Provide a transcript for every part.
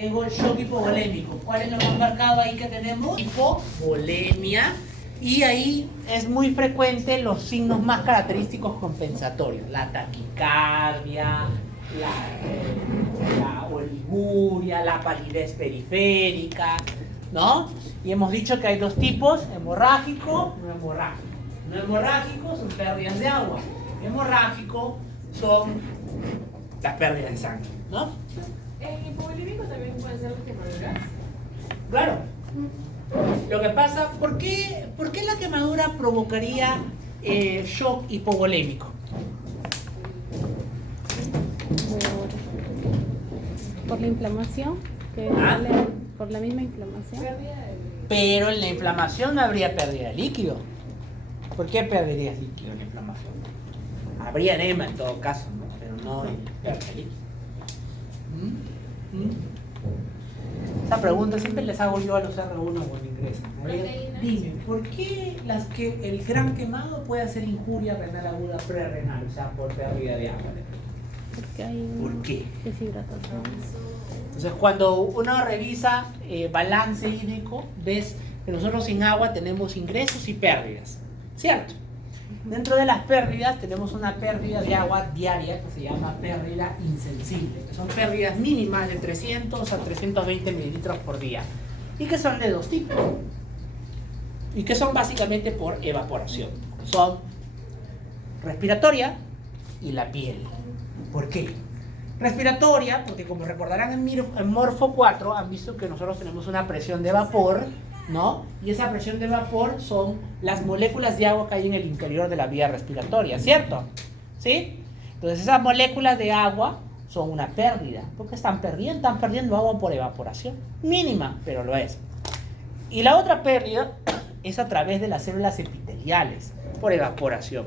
Tengo el shock hipovolémico. ¿Cuál es lo más marcado ahí que tenemos? Hipovolemia. Y ahí es muy frecuente los signos más característicos compensatorios. La taquicardia, la oliguria, la palidez periférica, ¿no? Y hemos dicho que hay dos tipos, hemorrágico, no hemorrágico. No hemorrágico son pérdidas de agua. Hemorrágico son las pérdidas de sangre, ¿no? ¿El hipovolémico también puede ser las quemaduras? Claro. Lo que pasa, ¿por qué la quemadura provocaría shock hipovolémico? Por la inflamación, por la misma inflamación. Pero en la inflamación no habría pérdida de líquido. ¿Por qué perderías líquido en la inflamación? Habría edema en todo caso, ¿no? Pero no pérdida de líquido. Esa pregunta siempre les hago yo a los R1 cuando ingresan. Dime, ¿por qué el gran quemado puede hacer injuria renal aguda prerrenal? O sea, por pérdida de agua. Porque hay ¿Por qué? deshidratación. Entonces, cuando uno revisa balance hídrico, ves que nosotros sin agua tenemos ingresos y pérdidas, ¿cierto? Dentro de las pérdidas tenemos una pérdida de agua diaria que se llama pérdida insensible, que son pérdidas mínimas de 300 a 320 mililitros por día y que son de dos tipos y que son básicamente por evaporación. Son respiratoria y la piel. ¿Por qué? Respiratoria, porque como recordarán en Morfo 4 han visto que nosotros tenemos una presión de vapor, ¿no? Y esa presión de vapor son las moléculas de agua que hay en el interior de la vía respiratoria, ¿cierto? ¿Sí? Entonces esas moléculas de agua son una pérdida, porque están perdiendo agua por evaporación, mínima, pero lo es. Y la otra pérdida es a través de las células epiteliales, por evaporación.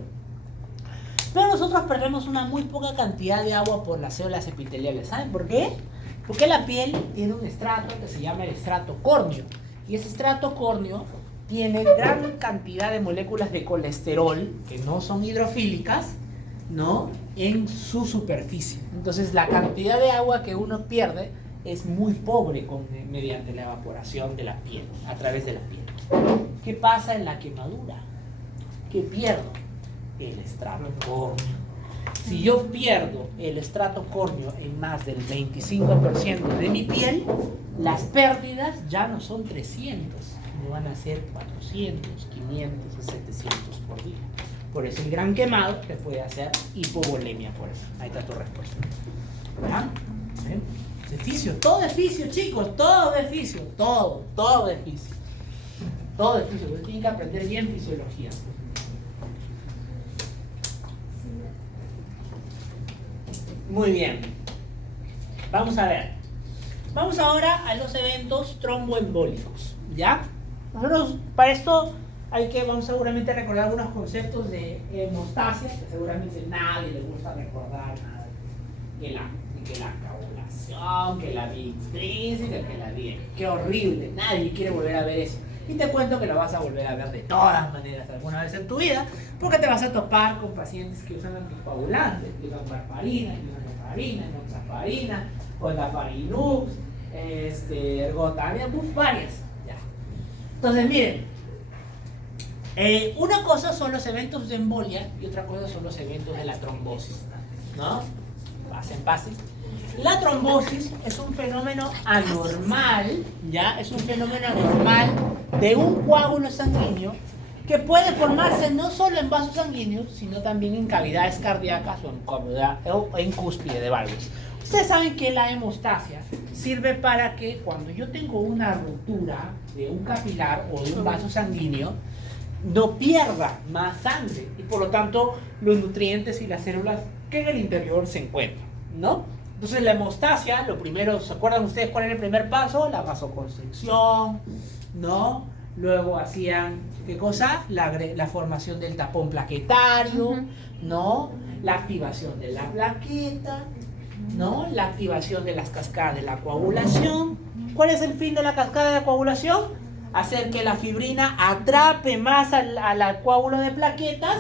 Pero nosotros perdemos una muy poca cantidad de agua por las células epiteliales. ¿Saben por qué? Porque la piel tiene un estrato que se llama el estrato córneo. Y ese estrato córneo tiene gran cantidad de moléculas de colesterol que no son hidrofílicas, ¿no? En su superficie. Entonces la cantidad de agua que uno pierde es muy pobre mediante la evaporación de la piel, a través de la piel. ¿Qué pasa en la quemadura? ¿Qué pierdo? El estrato córneo. Si yo pierdo el estrato córneo en más del 25% de mi piel, las pérdidas ya no son 300, no van a ser 400, 500 o 700 por día. Por eso el gran quemado te puede hacer hipovolemia, por eso. Ahí está tu respuesta. ¿Verdad? ¿Ven? Es fisio, todo es fisio, chicos, todo es fisio, todo es fisio. Todo es fisio, ustedes tienen que aprender bien fisiología. Muy bien. Vamos a ver. Vamos ahora a los eventos tromboembólicos, ¿ya? Nosotros, para esto, vamos seguramente a recordar algunos conceptos de hemostasia, que seguramente nadie le gusta recordar nada. Que la coagulación, que la vía intrínseca, que la vía... ¡Qué horrible! Nadie quiere volver a ver eso. Y te cuento que lo vas a volver a ver de todas maneras alguna vez en tu vida, porque te vas a topar con pacientes que usan anticoagulantes, que usan warfarina, que usan heparina, enoxaparina, olaparinux, ergotamina, varias. Ya. Entonces, miren, una cosa son los eventos de embolia y otra cosa son los eventos de la trombosis, ¿no? Pasen. La trombosis es un fenómeno anormal, ¿ya? Es un fenómeno anormal de un coágulo sanguíneo que puede formarse no solo en vasos sanguíneos, sino también en cavidades cardíacas o en cúspide de válvulas. Ustedes saben que la hemostasia sirve para que cuando yo tengo una ruptura de un capilar o de un vaso sanguíneo, no pierda más sangre y por lo tanto los nutrientes y las células que en el interior se encuentran, ¿no? Entonces la hemostasia, lo primero, ¿se acuerdan ustedes cuál era el primer paso? La vasoconstricción, ¿no? Luego hacían, ¿qué cosa? La formación del tapón plaquetario, ¿no? La activación de la plaqueta, ¿no? La activación de las cascadas de la coagulación. ¿Cuál es el fin de la cascada de la coagulación? Hacer que la fibrina atrape más al coágulo de plaquetas,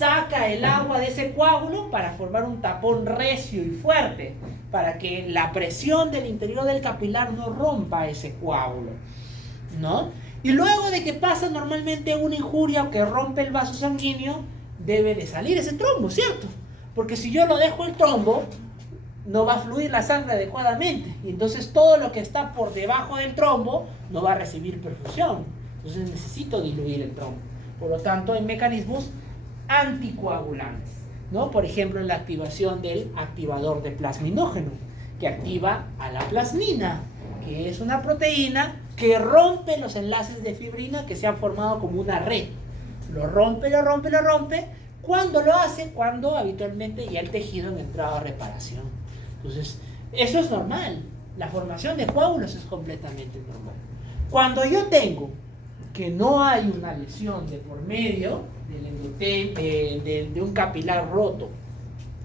saca el agua de ese coágulo para formar un tapón recio y fuerte, para que la presión del interior del capilar no rompa ese coágulo, ¿no? Y luego de que pasa normalmente una injuria o que rompe el vaso sanguíneo, debe de salir ese trombo, ¿cierto? Porque si yo lo dejo el trombo, no va a fluir la sangre adecuadamente. Y entonces todo lo que está por debajo del trombo no va a recibir perfusión. Entonces necesito diluir el trombo. Por lo tanto, hay mecanismos anticoagulantes, ¿no? Por ejemplo, en la activación del activador de plasminógeno, que activa a la plasmina, que es una proteína que rompe los enlaces de fibrina que se han formado como una red. Lo rompe. ¿Cuándo lo hace? Cuando habitualmente ya el tejido ha entrado a reparación. Entonces, eso es normal. La formación de coágulos es completamente normal. Cuando yo tengo que no hay una lesión de por medio de un capilar roto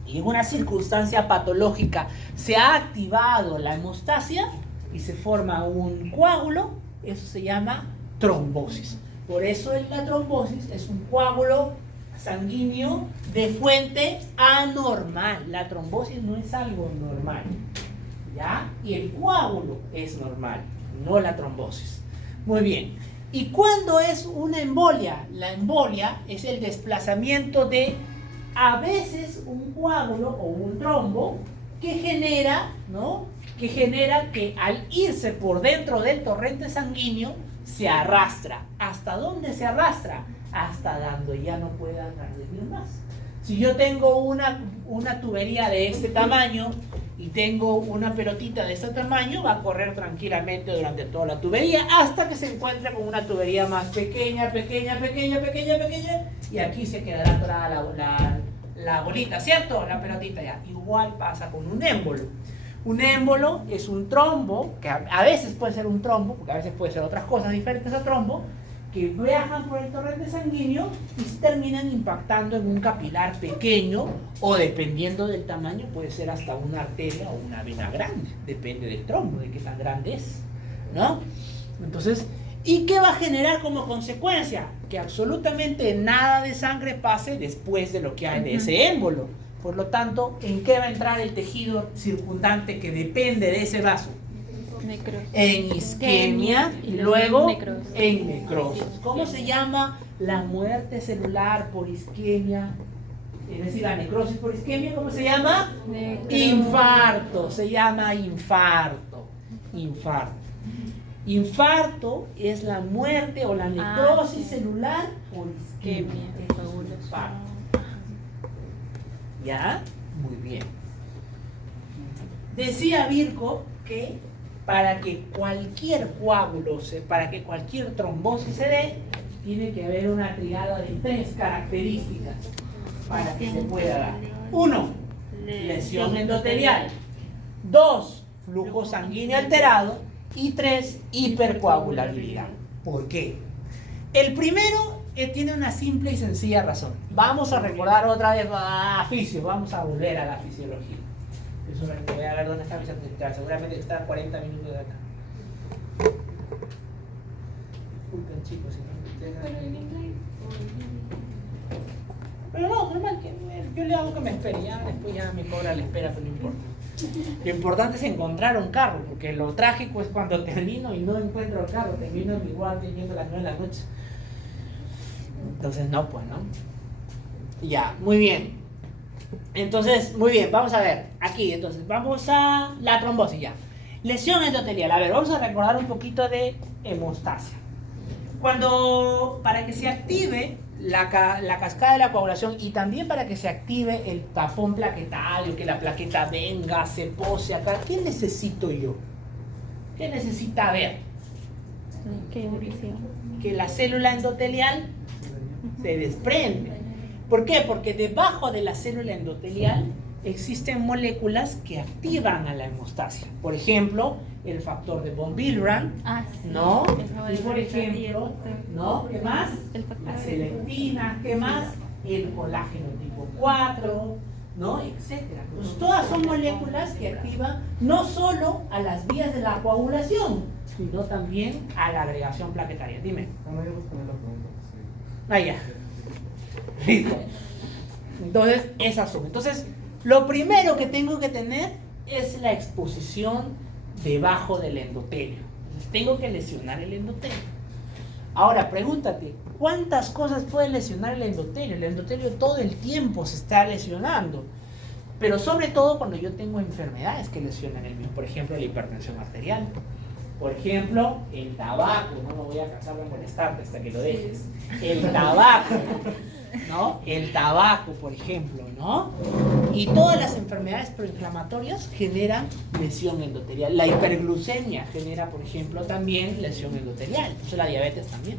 y en una circunstancia patológica se ha activado la hemostasia y se forma un coágulo, eso se llama trombosis. Por eso la trombosis es un coágulo sanguíneo de fuente anormal. La trombosis no es algo normal, ¿ya? Y el coágulo es normal, no la trombosis. Muy bien. ¿Y cuándo es una embolia? La embolia es el desplazamiento de, a veces, un coágulo o un trombo que genera, ¿no? Que genera que al irse por dentro del torrente sanguíneo se arrastra. ¿Hasta dónde se arrastra? Hasta donde ya no pueda transmitir más. Si yo tengo una tubería de este tamaño y tengo una pelotita de este tamaño, va a correr tranquilamente durante toda la tubería hasta que se encuentre con una tubería más pequeña, y aquí se quedará atorada la bolita, ¿cierto? La pelotita ya. Igual pasa con un émbolo. Un émbolo es un trombo, que a veces puede ser un trombo, porque a veces puede ser otras cosas diferentes a trombo, que viajan por el torrente sanguíneo y se terminan impactando en un capilar pequeño, o dependiendo del tamaño puede ser hasta una arteria o una vena grande, depende del trombo, de qué tan grande es, ¿no? Entonces, ¿y qué va a generar como consecuencia? Que absolutamente nada de sangre pase después de lo que hay de ese émbolo. Por lo tanto, ¿en qué va a entrar el tejido circundante que depende de ese vaso? Necrosis. En isquemia y luego necrosis. en necrosis. ¿Cómo se llama la muerte celular por isquemia? Es decir, la necrosis por isquemia, ¿cómo se llama? Infarto. Se llama infarto. Infarto es la muerte o la necrosis celular por isquemia. Infarto. ¿Ya? Muy bien. Decía Virco que para que cualquier coágulo, para que cualquier trombosis se dé, tiene que haber una triada de 3 características para que se pueda dar. 1, lesión endotelial. 2, flujo sanguíneo alterado. Y 3, hipercoagulabilidad. ¿Por qué? El primero tiene una simple y sencilla razón. Vamos a recordar otra vez vamos a volver a la fisiología. Eso voy a ver dónde está mi certificado. Seguramente está a 40 minutos de acá. Disculpen, chicos, si no. ¿Pero en inglés o en hindi? Pero no, normal, yo le hago que me espere, ya después ya me cobra la espera, pero no importa. Lo importante es encontrar un carro, porque lo trágico es cuando termino y no encuentro el carro, termino en mi guardia yendo a las 9 de la noche. Entonces no, pues, ¿no? Ya, muy bien. Entonces, muy bien, vamos a ver, aquí, entonces, vamos a la trombosis ya. Lesión endotelial, a ver, vamos a recordar un poquito de hemostasia. Para que se active la cascada de la coagulación y también para que se active el tapón plaquetario, que la plaqueta venga, se pose acá, ¿qué necesito yo? ¿Qué necesita ver? Que la célula endotelial se desprende. ¿Por qué? Porque debajo de la célula endotelial existen moléculas que activan a la hemostasia. Por ejemplo, el factor de von Willebrand, ¿no? Y por ejemplo, ¿no? ¿Qué más? La selectina, ¿qué más? El colágeno tipo 4, ¿no? Etcétera. Pues todas son moléculas que activan no solo a las vías de la coagulación, sino también a la agregación plaquetaria. Dime. Ah, ya. Listo. Entonces, esa suma. Entonces, lo primero que tengo que tener es la exposición debajo del endotelio. Entonces, tengo que lesionar el endotelio. Ahora, pregúntate, ¿cuántas cosas puede lesionar el endotelio? El endotelio todo el tiempo se está lesionando. Pero sobre todo cuando yo tengo enfermedades que lesionan el mismo. Por ejemplo, la hipertensión arterial. Por ejemplo, el tabaco. No me voy a cansar de molestarte hasta que lo dejes. El tabaco, ¿no? El tabaco, por ejemplo, ¿no? Y todas las enfermedades proinflamatorias generan lesión endotelial. La hiperglucemia genera, por ejemplo, también lesión endotelial. Entonces la diabetes también.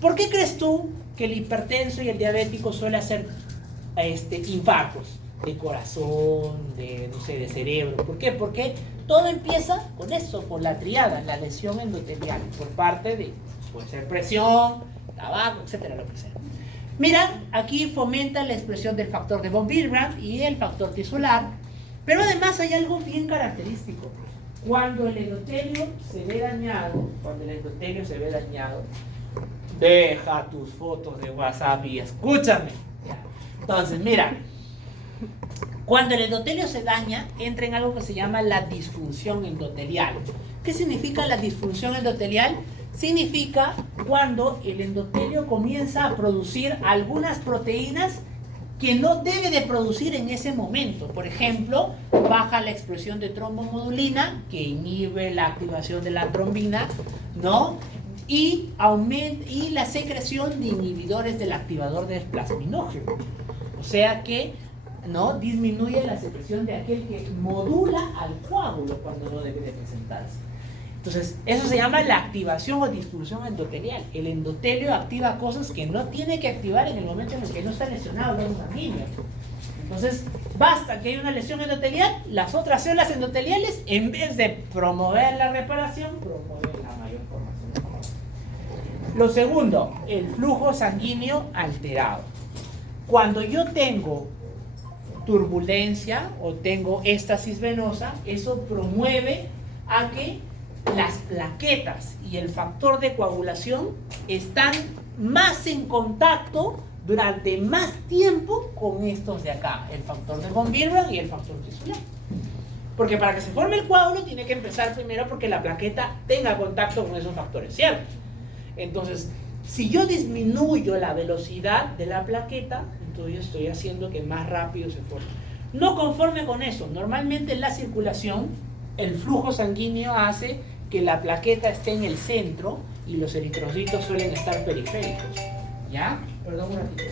¿Por qué crees tú que el hipertenso y el diabético suele hacer infartos de corazón, no sé, de cerebro? ¿Por qué? Porque todo empieza con eso, por la triada, la lesión endotelial, por parte de, puede ser presión, tabaco, etcétera, lo que sea. Mira, aquí fomenta la expresión del factor de von Willebrand y el factor tisular, pero además hay algo bien característico. Cuando el endotelio se ve dañado, deja tus fotos de WhatsApp y escúchame. Entonces, mira, cuando el endotelio se daña, entra en algo que se llama la disfunción endotelial. ¿Qué significa la disfunción endotelial? Significa cuando el endotelio comienza a producir algunas proteínas que no debe de producir en ese momento. Por ejemplo, baja la expresión de trombomodulina, que inhibe la activación de la trombina, ¿no? Y la secreción de inhibidores del activador del plasminógeno. O sea que, ¿no?, disminuye la secreción de aquel que modula al coágulo cuando no debe de presentarse. Entonces, eso se llama la activación o disfunción endotelial. El endotelio activa cosas que no tiene que activar en el momento en el que no está lesionado en un sanguíneo. Entonces, basta que haya una lesión endotelial, las otras células endoteliales, en vez de promover la reparación, promueven la mayor formación. Lo segundo, el flujo sanguíneo alterado. Cuando yo tengo turbulencia o tengo éstasis venosa, eso promueve a que las plaquetas y el factor de coagulación están más en contacto durante más tiempo con estos de acá, el factor de von Willebrand y el factor tisular. Porque para que se forme el coágulo tiene que empezar primero porque la plaqueta tenga contacto con esos factores, ¿cierto? Entonces, si yo disminuyo la velocidad de la plaqueta, entonces estoy haciendo que más rápido se forme. No conforme con eso, normalmente en la circulación el flujo sanguíneo hace que la plaqueta esté en el centro y los eritrocitos suelen estar periféricos. ¿Ya? Perdón un ratito.